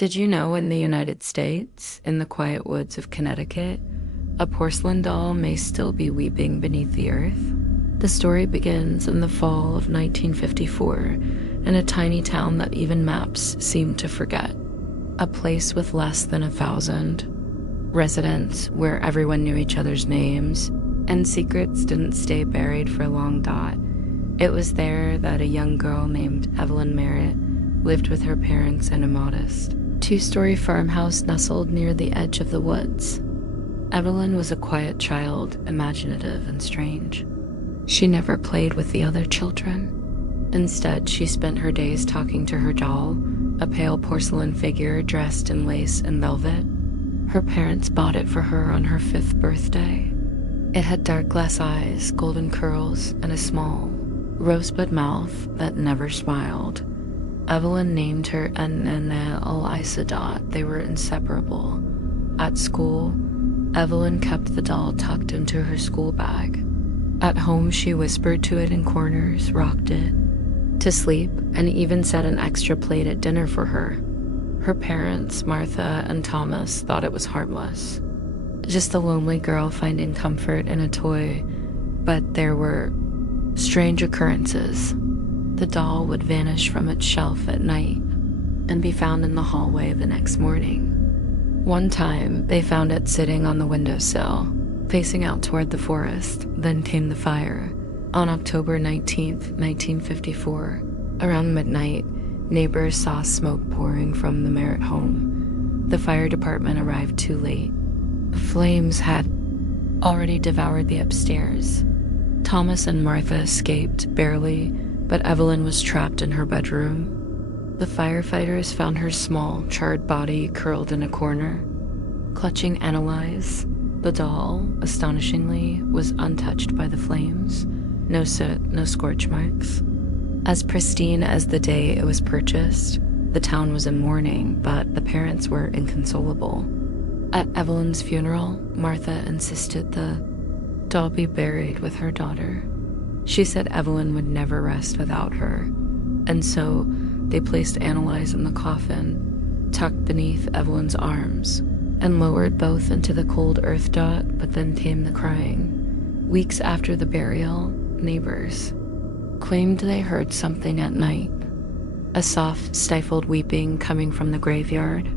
Did you know in the United States, in the quiet woods of Connecticut, a porcelain doll may still be weeping beneath the earth? The story begins in the fall of 1954 in a tiny town that even maps seem to forget. A place with less than 1,000 residents where everyone knew each other's names and secrets didn't stay buried for long. It was there that a young girl named Evelyn Merritt lived with her parents in a modest, two-story farmhouse nestled near the edge of the woods. Evelyn was a quiet child, imaginative and strange. She never played with the other children. Instead, she spent her days talking to her doll, a pale porcelain figure dressed in lace and velvet. Her parents bought it for her on her 5th birthday. It had dark glass eyes, golden curls, and a small, rosebud mouth that never smiled. Evelyn named her Annalise. They were inseparable. At school, Evelyn kept the doll tucked into her school bag. At home, she whispered to it in corners, rocked it to sleep, and even set an extra plate at dinner for her. Her parents, Martha and Thomas, thought it was harmless. Just a lonely girl finding comfort in a toy, but there were strange occurrences. The doll would vanish from its shelf at night and be found in the hallway the next morning. One time, they found it sitting on the windowsill, facing out toward the forest. Then came the fire. On October 19th, 1954, around midnight, neighbors saw smoke pouring from the Merritt home. The fire department arrived too late. The flames had already devoured the upstairs. Thomas and Martha escaped, barely, but Evelyn was trapped in her bedroom. The firefighters found her small, charred body curled in a corner. Clutching Annalise, the doll, astonishingly, was untouched by the flames. No soot, no scorch marks. As pristine as the day it was purchased, the town was in mourning, but the parents were inconsolable. At Evelyn's funeral, Martha insisted the doll be buried with her daughter. She said Evelyn would never rest without her, and so they placed Annalise in the coffin, tucked beneath Evelyn's arms, and lowered both into the cold earth. But then came the crying. Weeks after the burial, neighbors claimed they heard something at night, a soft, stifled weeping coming from the graveyard.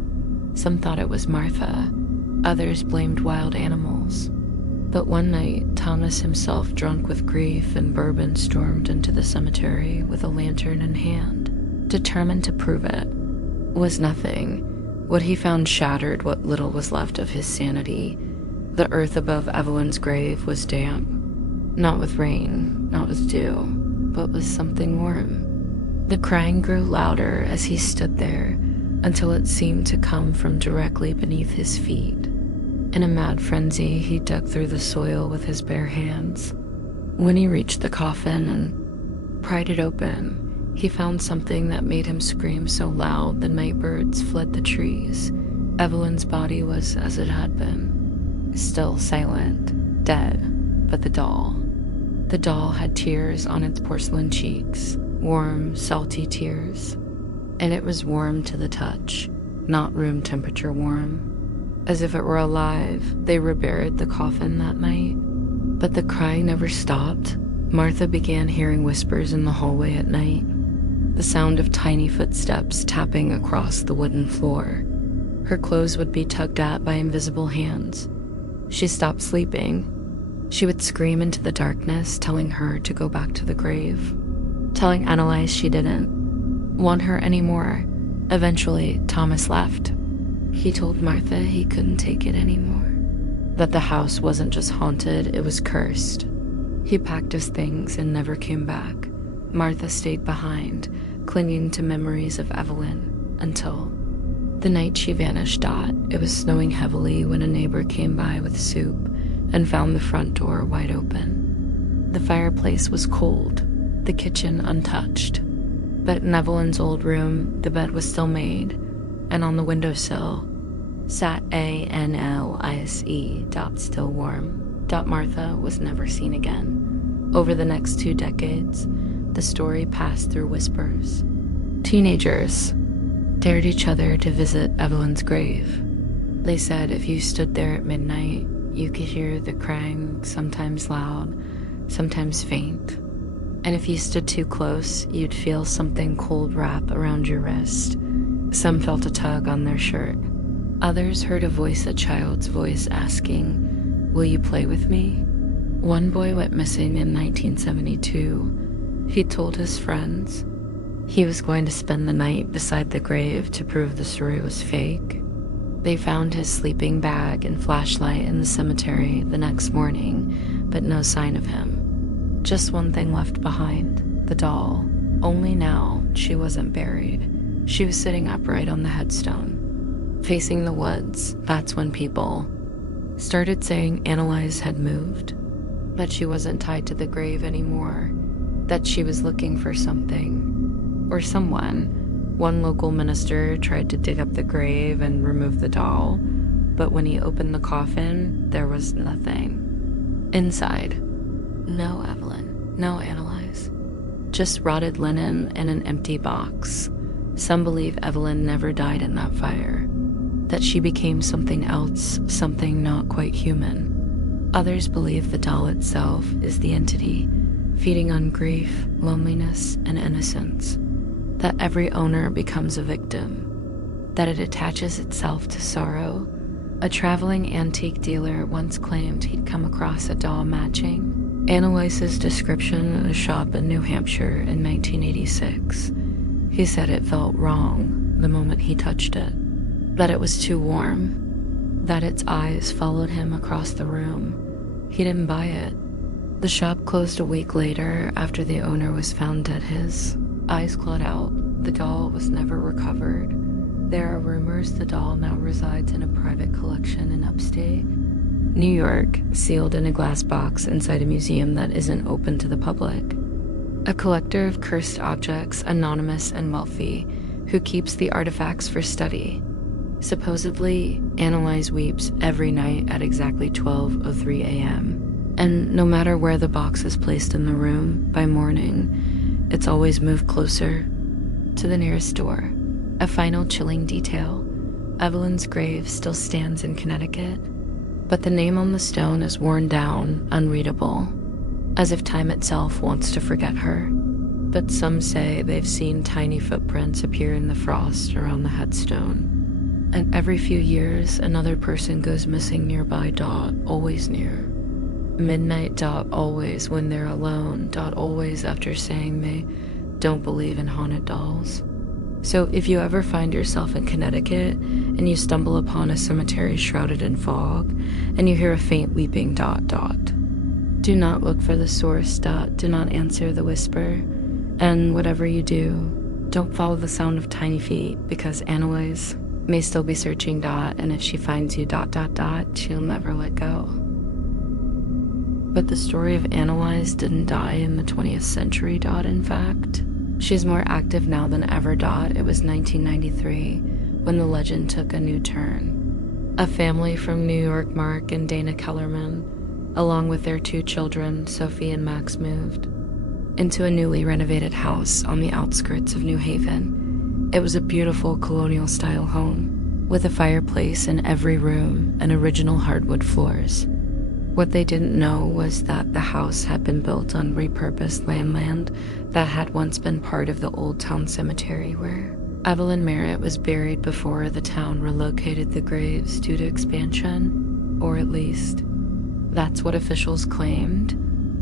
Some thought it was Martha, others blamed wild animals. But one night, Thomas himself, drunk with grief and bourbon, stormed into the cemetery with a lantern in hand, determined to prove it was nothing. What he found shattered what little was left of his sanity. The earth above Evelyn's grave was damp, not with rain, not with dew, but with something warm. The crying grew louder as he stood there, until it seemed to come from directly beneath his feet. In a mad frenzy, he dug through the soil with his bare hands. When he reached the coffin and pried it open, he found something that made him scream so loud the night birds fled the trees. Evelyn's body was as it had been, still silent, dead, but the doll had tears on its porcelain cheeks, warm, salty tears, and it was warm to the touch, not room temperature warm. As if it were alive, they reburied the coffin that night. But the crying never stopped. Martha began hearing whispers in the hallway at night, the sound of tiny footsteps tapping across the wooden floor. Her clothes would be tugged at by invisible hands. She stopped sleeping. She would scream into the darkness, telling her to go back to the grave, telling Annalise she didn't want her anymore. Eventually, Thomas left. He told Martha he couldn't take it anymore, that the house wasn't just haunted, it was cursed. He packed his things and never came back. Martha stayed behind, clinging to memories of Evelyn, until the night she vanished. It was snowing heavily when a neighbor came by with soup and found the front door wide open. The fireplace was cold, the kitchen untouched, but in Evelyn's old room, the bed was still made, and on the windowsill sat Annalise. Still warm. Martha was never seen again. Over the next 2 decades, the story passed through whispers. Teenagers dared each other to visit Evelyn's grave. They said if you stood there at midnight, you could hear the crying, sometimes loud, sometimes faint. And if you stood too close, you'd feel something cold wrap around your wrist. Some felt a tug on their shirt. Others heard a child's voice asking, "Will you play with me?" One boy went missing in 1972. He told his friends he was going to spend the night beside the grave to prove the story was fake. They found his sleeping bag and flashlight in the cemetery the next morning, but no sign of him. Just one thing left behind, the doll. Only now, she wasn't buried. She was sitting upright on the headstone, facing the woods. That's when people started saying Annalise had moved, that she wasn't tied to the grave anymore, that she was looking for something or someone. One local minister tried to dig up the grave and remove the doll, but when he opened the coffin, there was nothing. Inside, no Evelyn, no Annalise, just rotted linen and an empty box. Some believe Evelyn never died in that fire, that she became something else, something not quite human. Others believe the doll itself is the entity, feeding on grief, loneliness, and innocence, that every owner becomes a victim, that it attaches itself to sorrow. A traveling antique dealer once claimed he'd come across a doll matching Annalise's description at a shop in New Hampshire in 1986. He said it felt wrong the moment he touched it, that it was too warm, that its eyes followed him across the room. He didn't buy it. The shop closed a week later after the owner was found dead, his eyes clawed out. The doll was never recovered. There are rumors the doll now resides in a private collection in upstate New York, sealed in a glass box inside a museum that isn't open to the public. A collector of cursed objects, anonymous and wealthy, who keeps the artifacts for study. Supposedly, Annalise weeps every night at exactly 12:03 a.m. And no matter where the box is placed in the room, by morning, it's always moved closer to the nearest door. A final chilling detail, Evelyn's grave still stands in Connecticut, but the name on the stone is worn down, unreadable, as if time itself wants to forget her. But some say they've seen tiny footprints appear in the frost around the headstone. And every few years, another person goes missing nearby. Always near. Midnight. Always when they're alone. Always after saying they don't believe in haunted dolls. So if you ever find yourself in Connecticut and you stumble upon a cemetery shrouded in fog and you hear a faint weeping ... do not look for the source. Do not answer the whisper. And whatever you do, don't follow the sound of tiny feet, because Annalise may still be searching ... and if she finds you ... she'll never let go. But the story of Annalise didn't die in the 20th century. In fact, she's more active now than ever. It was 1993 when the legend took a new turn. A family from New York, Mark and Dana Kellerman, along with their 2 children, Sophie and Max, moved into a newly renovated house on the outskirts of New Haven. It was a beautiful colonial-style home, with a fireplace in every room and original hardwood floors. What they didn't know was that the house had been built on repurposed land that had once been part of the Old Town Cemetery, where Evelyn Merritt was buried before the town relocated the graves due to expansion, or at least that's what officials claimed.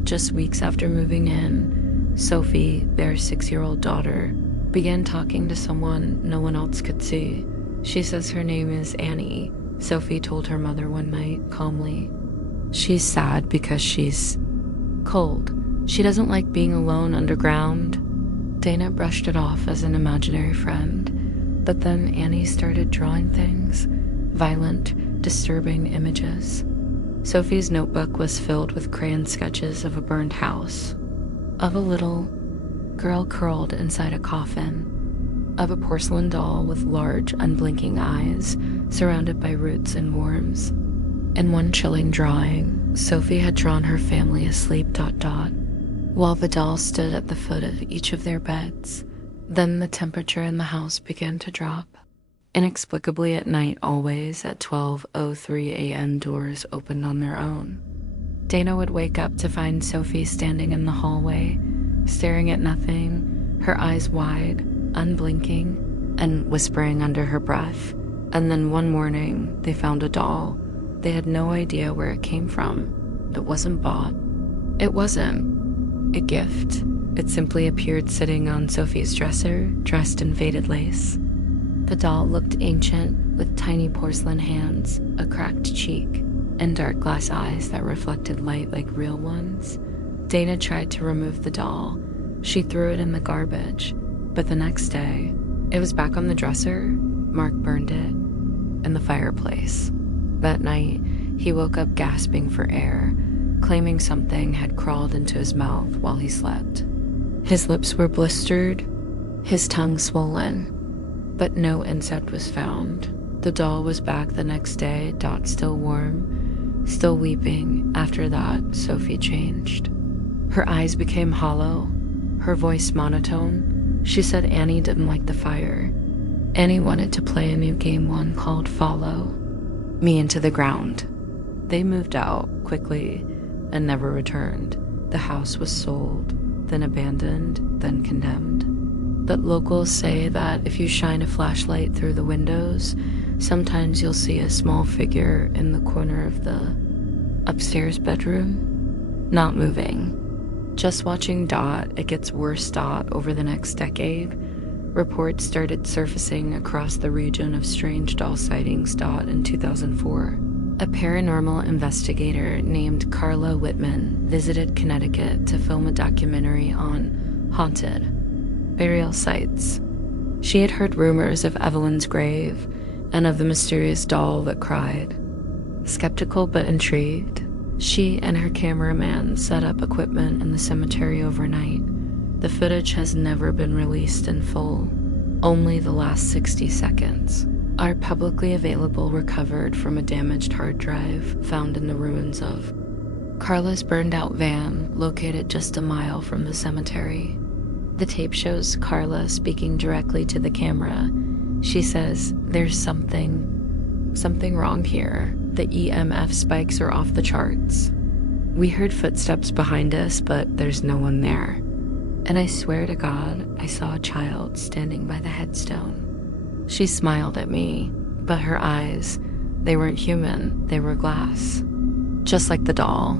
Just weeks after moving in, Sophie, their 6-year-old daughter, began talking to someone no one else could see. She says her name is Annie, Sophie told her mother one night, calmly. She's sad because she's cold. She doesn't like being alone underground. Dana brushed it off as an imaginary friend, but then Annie started drawing things, violent, disturbing images. Sophie's notebook was filled with crayon sketches of a burned house, of a little girl curled inside a coffin, of a porcelain doll with large, unblinking eyes surrounded by roots and worms. In one chilling drawing, Sophie had drawn her family asleep ... while the doll stood at the foot of each of their beds. Then the temperature in the house began to drop. Inexplicably at night, always at 12:03 a.m., doors opened on their own. Dana would wake up to find Sophie standing in the hallway, staring at nothing, her eyes wide, unblinking, and whispering under her breath. And then one morning, they found a doll. They had no idea where it came from. It wasn't bought. It wasn't a gift. It simply appeared sitting on Sophie's dresser, dressed in faded lace. The doll looked ancient, with tiny porcelain hands, a cracked cheek, and dark glass eyes that reflected light like real ones. Dana tried to remove the doll. She threw it in the garbage, but the next day, it was back on the dresser. Mark burned it in the fireplace. That night, he woke up gasping for air, claiming something had crawled into his mouth while he slept. His lips were blistered, his tongue swollen, but no insect was found. The doll was back the next day, Dot still warm, still weeping. After that, Sophie changed. Her eyes became hollow, her voice monotone. She said Annie didn't like the fire. Annie wanted to play a new game one called Follow Me into the Ground. They moved out quickly and never returned. The house was sold, then abandoned, then condemned. But locals say that if you shine a flashlight through the windows, sometimes you'll see a small figure in the corner of the upstairs bedroom, not moving. Just watching Dot, it gets worse. Dot, over the next decade, reports started surfacing across the region of strange doll sightings. Dot, in 2004. A paranormal investigator named Carla Whitman visited Connecticut to film a documentary on haunted burial sites. She had heard rumors of Evelyn's grave and of the mysterious doll that cried. Skeptical but intrigued, she and her cameraman set up equipment in the cemetery overnight. The footage has never been released in full. Only the last 60 seconds are publicly available, recovered from a damaged hard drive found in the ruins of Carla's burned-out van, located just a mile from the cemetery. The tape shows Carla speaking directly to the camera. She says, "There's something wrong here. The EMF spikes are off the charts. We heard footsteps behind us, but there's no one there. And I swear to God, I saw a child standing by the headstone." She smiled at me, but her eyes, they weren't human, they were glass. Just like the doll.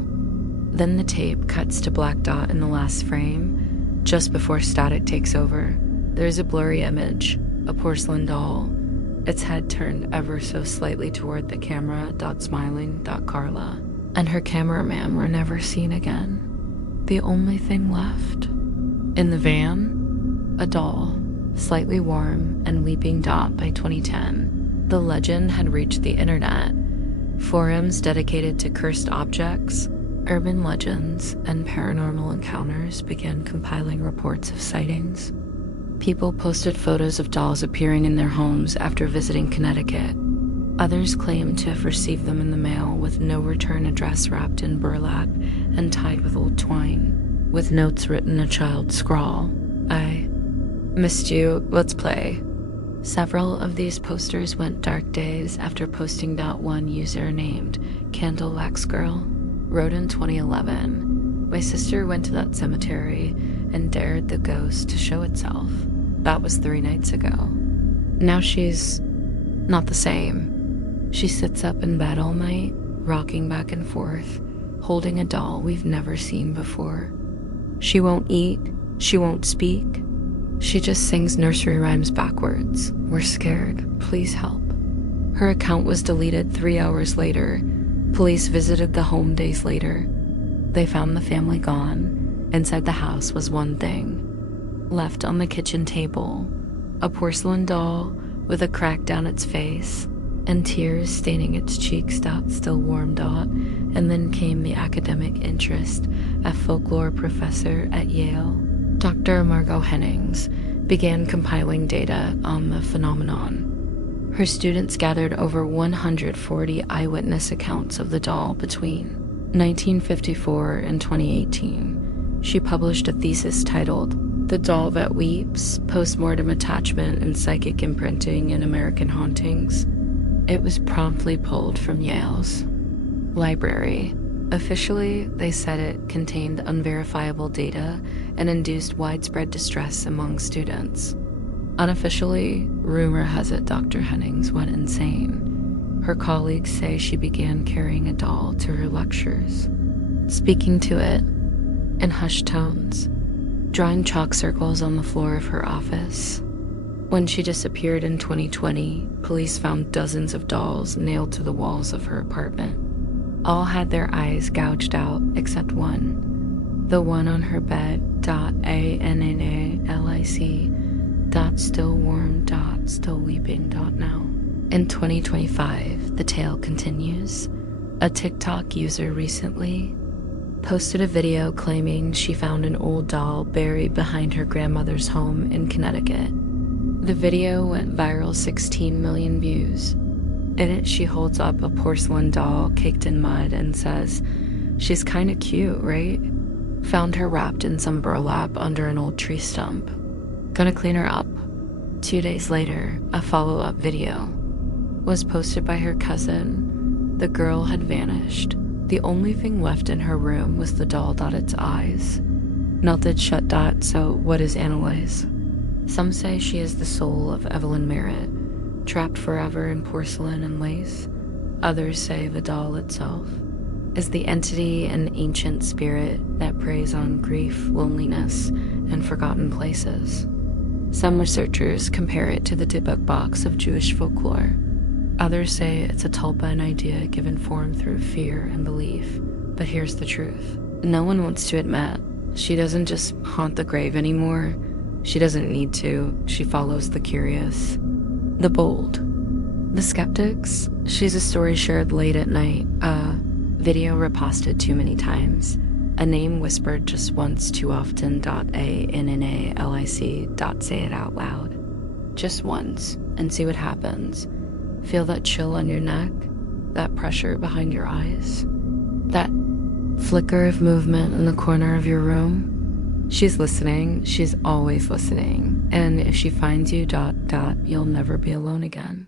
Then the tape cuts to Black Dot in the last frame, just before static takes over. There's a blurry image, a porcelain doll, its head turned ever so slightly toward the camera. Dot smiling, Dot Carla. And her cameraman were never seen again. The only thing left. In the van, a doll, slightly warm and weeping. Dot, by 2010, the legend had reached the internet. Forums dedicated to cursed objects, urban legends, and paranormal encounters began compiling reports of sightings. People posted photos of dolls appearing in their homes after visiting Connecticut. Others claimed to have received them in the mail with no return address, wrapped in burlap and tied with old twine, with notes written a child's scrawl. "I missed you, let's play." Several of these posters went dark days after posting. One user named Candle Wax Girl wrote in 2011, "My sister went to that cemetery and dared the ghost to show itself. That was 3 nights ago. Now she's not the same. She sits up in bed all night, rocking back and forth, holding a doll we've never seen before. She won't eat, she won't speak. She just sings nursery rhymes backwards. We're scared, please help." Her account was deleted 3 hours later. Police visited the home days later. They found the family gone. Inside the house was one thing left on the kitchen table: a porcelain doll with a crack down its face and tears staining its cheeks. Dot, still warm. Dot. And then came the academic interest. A folklore professor at Yale, Dr. Margot Hennings, began compiling data on the phenomenon. Her students gathered over 140 eyewitness accounts of the doll between 1954 and 2018. She published a thesis titled The Doll That Weeps, Postmortem Attachment and Psychic Imprinting in American Hauntings. It was promptly pulled from Yale's library. Officially, they said it contained unverifiable data and induced widespread distress among students. Unofficially, rumor has it Dr. Hennings went insane. Her colleagues say she began carrying a doll to her lectures, speaking to it in hushed tones, drawing chalk circles on the floor of her office. When she disappeared in 2020, police found dozens of dolls nailed to the walls of her apartment. All had their eyes gouged out except one. The one on her bed. Annalise. Still warm. Still weeping. Now. In 2025, the tale continues. A TikTok user recently posted a video claiming she found an old doll buried behind her grandmother's home in Connecticut. The video went viral, 16 million views. In it, she holds up a porcelain doll caked in mud and says, "She's kinda cute, right? Found her wrapped in some burlap under an old tree stump. Gonna clean her up." 2 days later, a follow-up video was posted by her cousin. The girl had vanished. The only thing left in her room was the doll. Its eyes melted shut. So what is Annalise? Some say she is the soul of Evelyn Merritt, trapped forever in porcelain and lace. Others say the doll itself is the entity and ancient spirit that preys on grief, loneliness, and forgotten places. Some researchers compare it to the Dybbuk box of Jewish folklore. Others say it's a tulpa idea given form through fear and belief. But here's the truth. No one wants to admit she doesn't just haunt the grave anymore. She doesn't need to. She follows the curious, the bold, the skeptics. She's a story shared late at night, a video reposted too many times, a name whispered just once too often. Annalise. Say it out loud. Just once and see what happens. Feel that chill on your neck, that pressure behind your eyes, that flicker of movement in the corner of your room. She's listening. She's always listening. And if she finds you, you'll never be alone again.